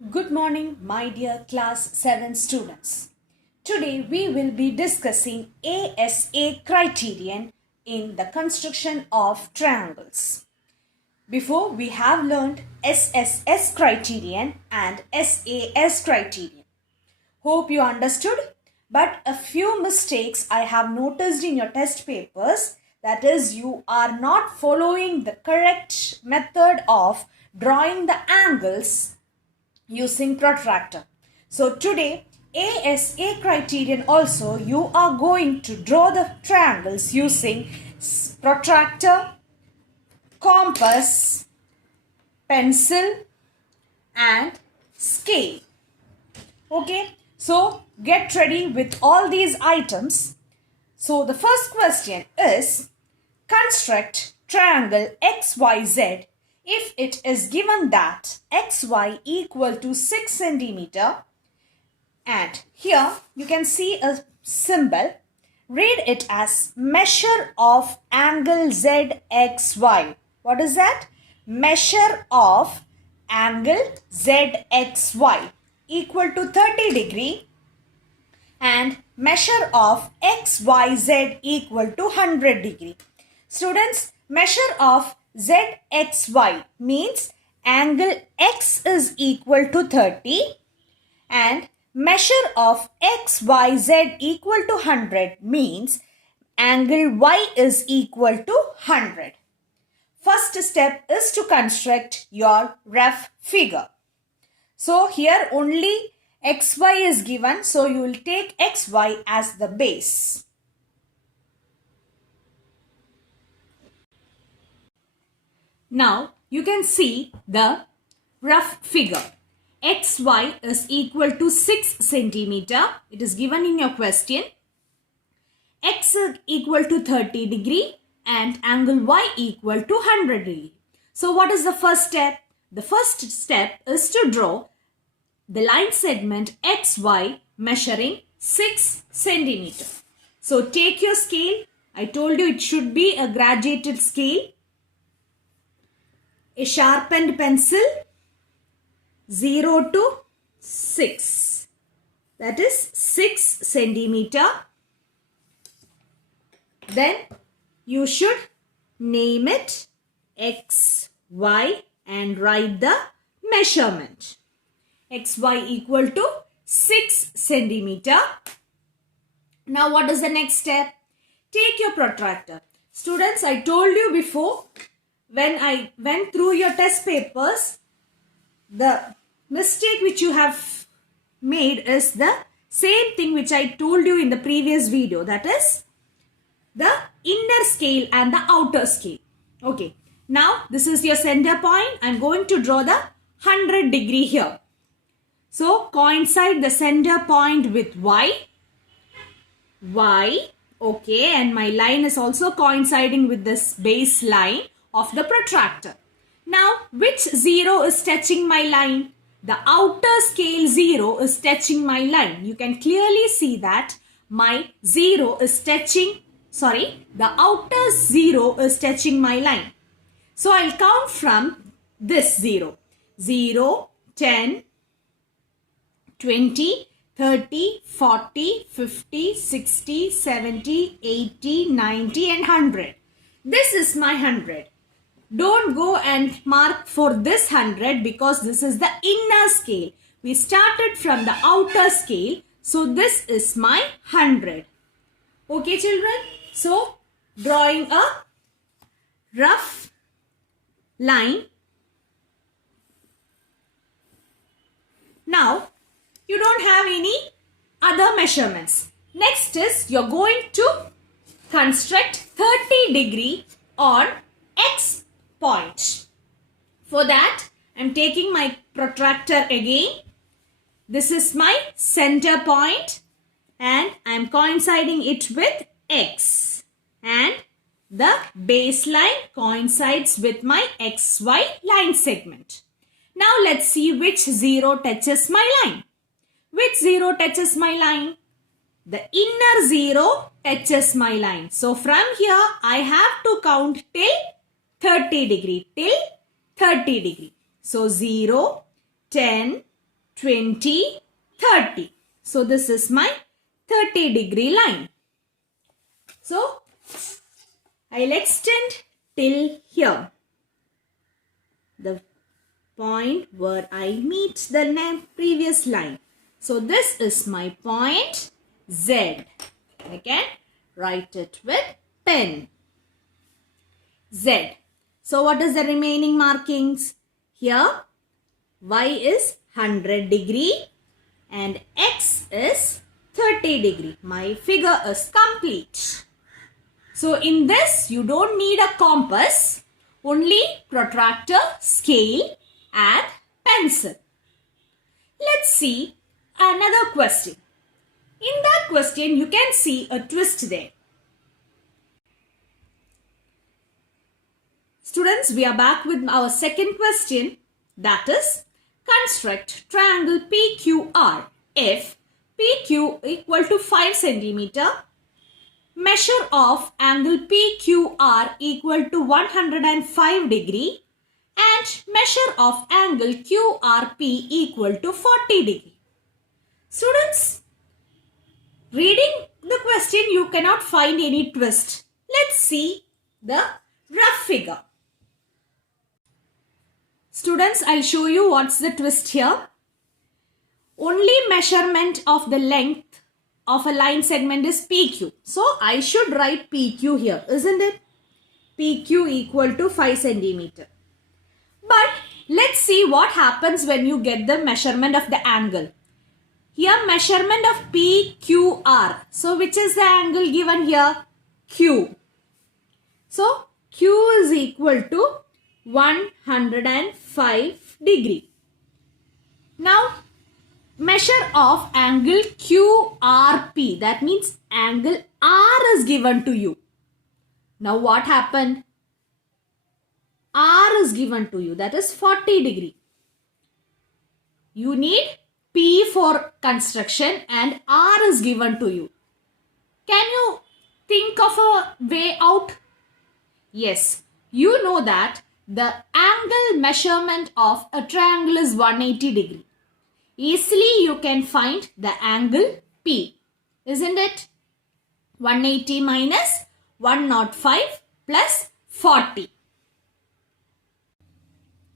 Good morning, my dear class 7 students. Today we will be discussing ASA criterion in the construction of triangles. Before we have learned SSS criterion and SAS criterion. Hope you understood, but a few mistakes I have noticed in your test papers, that is, you are not following the correct method of drawing the angles using protractor. So today ASA criterion also you are going to draw the triangles using protractor, compass, pencil and scale. Okay, so get ready with all these items. So the first question is construct triangle XYZ if it is given that XY equal to 6 centimeter, and here you can see a symbol. Read it as measure of angle ZXY. What is that? Measure of angle ZXY equal to 30 degree and measure of XYZ equal to 100 degree. Students, measure of ZXY means angle X is equal to 30 and measure of XYZ equal to 100 means angle Y is equal to 100. First step is to construct your rough figure. So here only XY is given, so you will take XY as the base. Now you can see the rough figure. XY is equal to 6 centimeter. It is given in your question. X is equal to 30 degree and angle Y equal to 100 degree. So what is the first step? The first step is to draw the line segment XY measuring 6 centimeter. So take your scale. I told you it should be a graduated scale. A sharpened pencil, 0 to 6. That is 6 centimeter. Then you should name it XY and write the measurement. XY equal to 6 centimeter. Now what is the next step? Take your protractor. Students, I told you before, when I went through your test papers, the mistake which you have made is the same thing which I told you in the previous video. That is the inner scale and the outer scale. Okay. Now this is your center point. I am going to draw the 100 degree here. So coincide the center point with Y. Y. Okay. And my line is also coinciding with this base line of the protractor. Now, which 0 is touching my line? The outer scale 0 is touching my line. You can clearly see that my 0 is touching, the outer 0 is touching my line. So, I'll count from this 0. 0, 10, 20, 30, 40, 50, 60, 70, 80, 90 and 100. This is my 100. Don't go and mark for this 100 because this is the inner scale. We started from the outer scale. So this is my 100. Okay children. So drawing a rough line. Now you don't have any other measurements. Next is you're going to construct 30 degree on X point. For that, I am taking my protractor again. This is my center point and I am coinciding it with X. And the baseline coincides with my XY line segment. Now let's see which 0 touches my line. Which 0 touches my line? The inner 0 touches my line. So from here, I have to count till 30 degree. Till 30 degree. So 0, 10, 20, 30. So this is my 30-degree line. So I'll extend till here, the point where I meet the previous line. So this is my point Z. I can write it with pen. Z. So what is the remaining markings? Here Y is 100 degree and X is 30 degree. My figure is complete. So in this you don't need a compass, only protractor, scale and pencil. Let's see another question. In that question you can see a twist there. Students, we are back with our second question, that is, construct triangle PQR if PQ equal to 5 centimeter, measure of angle PQR equal to 105 degree and measure of angle QRP equal to 40 degree. Students, reading the question you cannot find any twist. Let's see the rough figure. Students, I'll show you what's the twist here. Only measurement of the length of a line segment is PQ. So, I should write PQ here, isn't it? PQ equal to 5 centimeter. But, let's see what happens when you get the measurement of the angle. Here, measurement of PQR. So, which is the angle given here? Q. So, Q is equal to 105 degree. Now, measure of angle QRP. That means angle R is given to you. Now, what happened? R is given to you. That is 40 degree. You need P for construction and R is given to you. Can you think of a way out? Yes, you know that the angle measurement of a triangle is 180 degree. Easily you can find the angle P, isn't it? 180 minus 105 plus 40.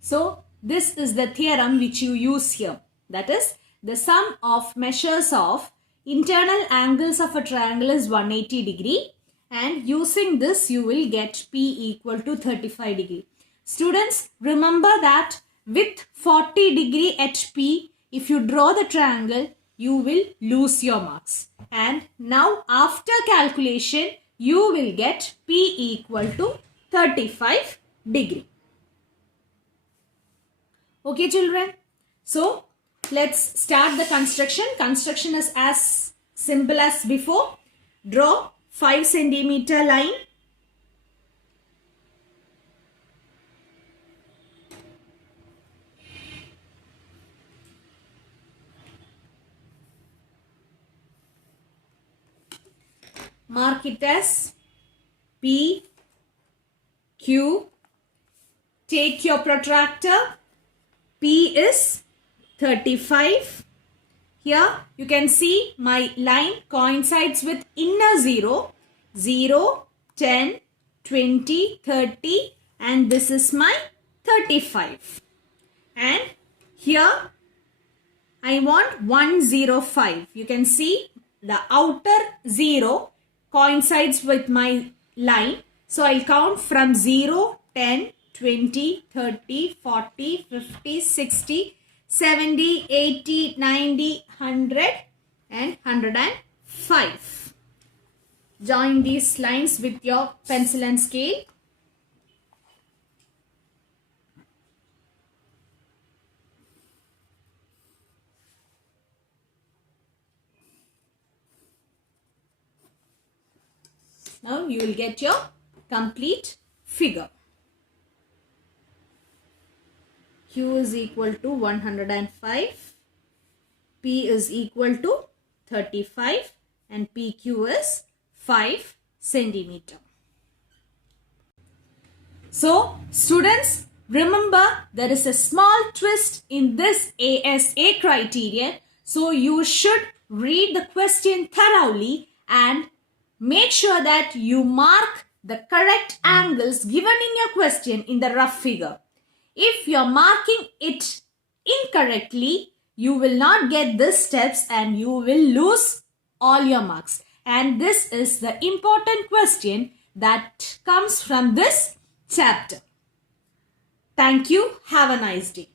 So this is the theorem which you use here. That is, the sum of measures of internal angles of a triangle is 180 degree. And using this you will get P equal to 35 degree. Students, remember that with 40 degree at P, if you draw the triangle, you will lose your marks. And now after calculation, you will get P equal to 35 degree. Okay children, so let's start the construction. Construction is as simple as before. Draw 5 centimeter line. Mark it as P, Q. Take your protractor. P is 35. Here you can see my line coincides with inner 0, 0, 10, 20, 30 and this is my 35. And here I want 105. You can see the outer 0 coincides with my line. So I'll count from 0, 10, 20, 30, 40, 50, 60, 70, 80, 90, 100 and 105. Join these lines with your pencil and scale. Now you will get your complete figure. Q is equal to 105, P is equal to 35 and PQ is 5 centimeter. So students, Remember, there is a small twist in this ASA criterion, so you should read the question thoroughly and make sure that you mark the correct angles given in your question in the rough figure. If you're marking it incorrectly, you will not get these steps and you will lose all your marks. And this is the important question that comes from this chapter. Thank you. Have a nice day.